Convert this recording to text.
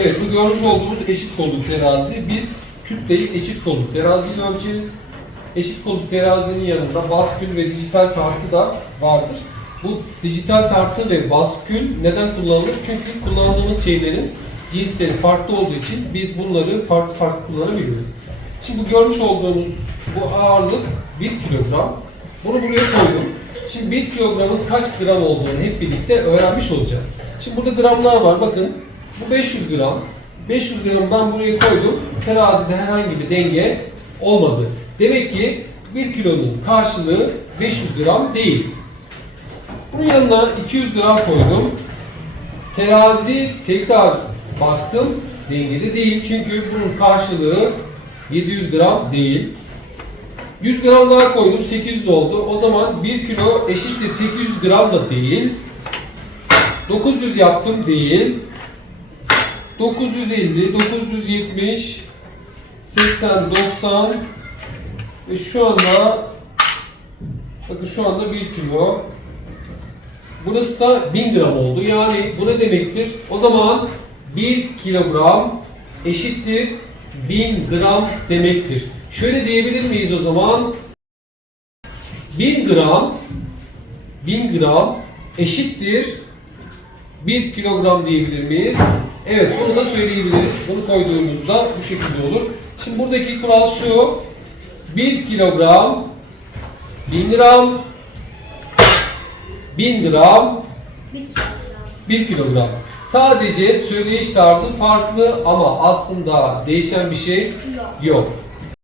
Evet bu görmüş olduğumuz eşit kollu terazi. Biz kütleyi eşit kollu teraziyle ölçeriz. Eşit kollu terazinin yanında baskül ve dijital tartı da vardır. Bu dijital tartı ve baskül neden kullanılır? Çünkü kullandığımız şeylerin cinsleri farklı olduğu için biz bunları farklı farklı kullanabiliriz. Şimdi bu görmüş olduğunuz bu ağırlık 1 kilogram. Bunu buraya koydum. Şimdi 1 kilogramın kaç gram olduğunu hep birlikte öğrenmiş olacağız. Şimdi burada gramlar var. Bakın bu 500 gram. 500 gram ben buraya koydum. Terazide herhangi bir denge olmadı. Demek ki 1 kilonun karşılığı 500 gram değil. Bunun yanına 200 gram koydum. Terazi tekrar baktım dengede değil çünkü bunun karşılığı 700 gram değil. 100 gram daha koydum 800 oldu. O zaman 1 kilo eşittir 800 gram da değil. 900 yaptım değil. 950, 970, 80, 90 ve şu anda bakın şu anda 1 kilo. Burası da 1000 gram oldu. Yani bu ne demektir? O zaman 1 kilogram eşittir 1000 gram demektir. Şöyle diyebilir miyiz o zaman? 1000 gram 1000 gram eşittir 1 kilogram diyebilir miyiz? Evet bunu da söyleyebiliriz. Bunu koyduğumuzda bu şekilde olur. Şimdi buradaki kural şu. 1 kilogram 1000 gram 1000 gram Bir kilogram. 1 kilogram. Sadece söyleyiş tarzı farklı ama aslında değişen bir şey yok.